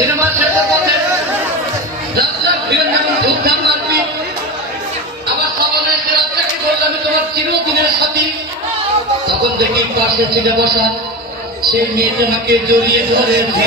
Cinema ছেড়ে পথে যাত্রা মারবি আবার সাবনের যে রাত্রাকে বললাম আমি তোমার চিরদিনের সাথী। তখন দেখি পাশে ছেড়ে বসা সেই মেয়েটা আমাকে জড়িয়ে ধরেছে।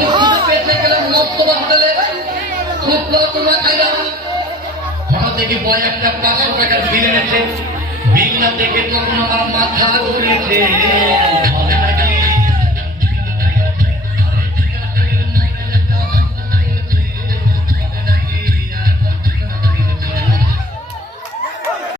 খিদে পেয়েছে গেলাম মস্ত বাঁধলে খুব তোমার খাইলাম হঠাৎ একটা পাঁচশো টাকার বিল এনেছে। বিল না দেখে তখন আমার মাথা ঘুরেছে।